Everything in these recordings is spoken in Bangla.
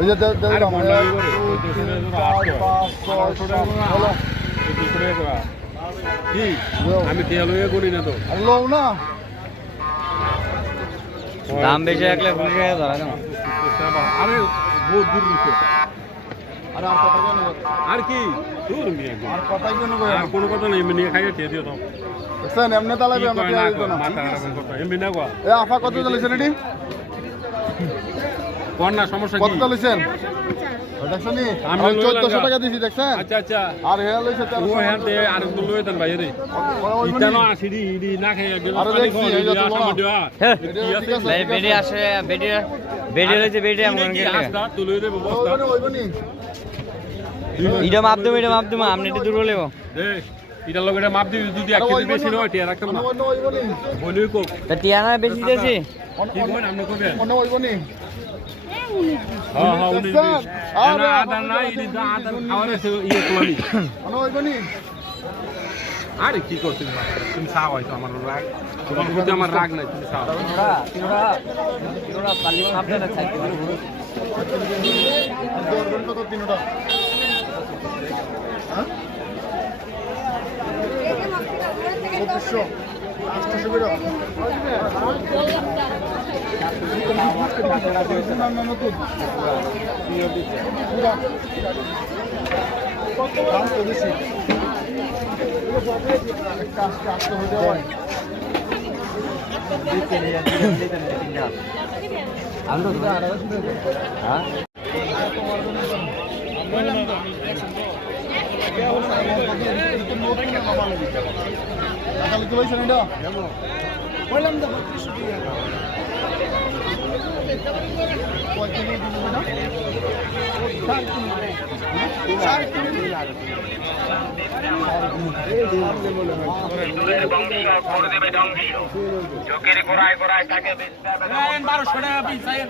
এই যে আর বন্ধ হয়ে গেল 14 টাকা 8 কি আমি তেল হয়ে করি না তো আর লও না দাম বেশি রাখলে খুশি হয়ে ধরা কেন আরে বহুত দূর নিতে আর আর কত কেন আর কি দূর নিয়ে আর কথাই কেন কই আর কোনো কথা নাই এমনি খাইয়ে দিয়ে দিও তো দেখছেন এমনি তালাবে আমরা কি আইতো না মাথা খারাপ কথা এমনি না গো এ আফা কত চলেছেন এটি কোন না সমস্যা কত কি চলেছেন দেখছেন নি আমি আমি লইলাম 1400 টাকা দিছি দেখছেন আচ্ছা আচ্ছা আর হে লইছে ও 1300 হ্যাঁ তে আর একটু লই দেন ভাই রে ইতানো আসিডি ইডি না খাই একদম আরে দেখছি, এই যে তোমার। বেডি আসে বেডি রয়েছে বেডি এমন কি গেলে আসটা তুই লই দে বস্তা ওইবনি এটা মাপ দেবো আপনি একটু দূর হলেও দে ইটা লগেটা মাপ দিবি যদি 1 কেজি বেশি নয় টিয়া রাখতাম না ওইবনি বলি কো তা টিয়ানা বেশি দিয়েছি কি কই আমনে কবে অন্য ওইবনি হ্যাঁ হ্যাঁ উনি দেখছেন? আরে না আদান না ইডি দা আদান খাওয়ারে ইয়ে তোলানি অন্য ওইবনি আরে কি করছিস তুমি চাও হয়তো আমার রাগ তোমার প্রতি আমার রাগ নাই তুমি চাও দরবেন কত তিনটা হ্যাঁ 2500 800 করে নতুন দাম তো বেশি কাজটা আসতে হয়ে যায় চোখের গোড়ায় গোড়ায় তাকে 1200 টাকা পিস চাই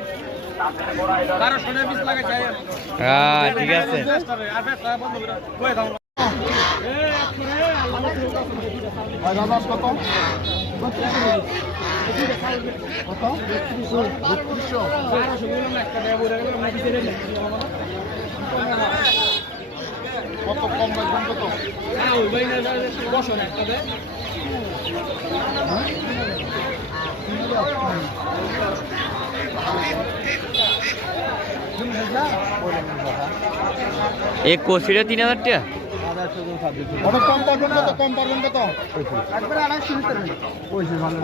1200 টাকা পিস লাগে চাই হ্যাঁ ঠিক আছে কত কত কম রাখবেন কত এই কষিটা 3000 টাকা কত কম পারবেন কত কম পারবেন কত একবারে 250 পয়সা ভালো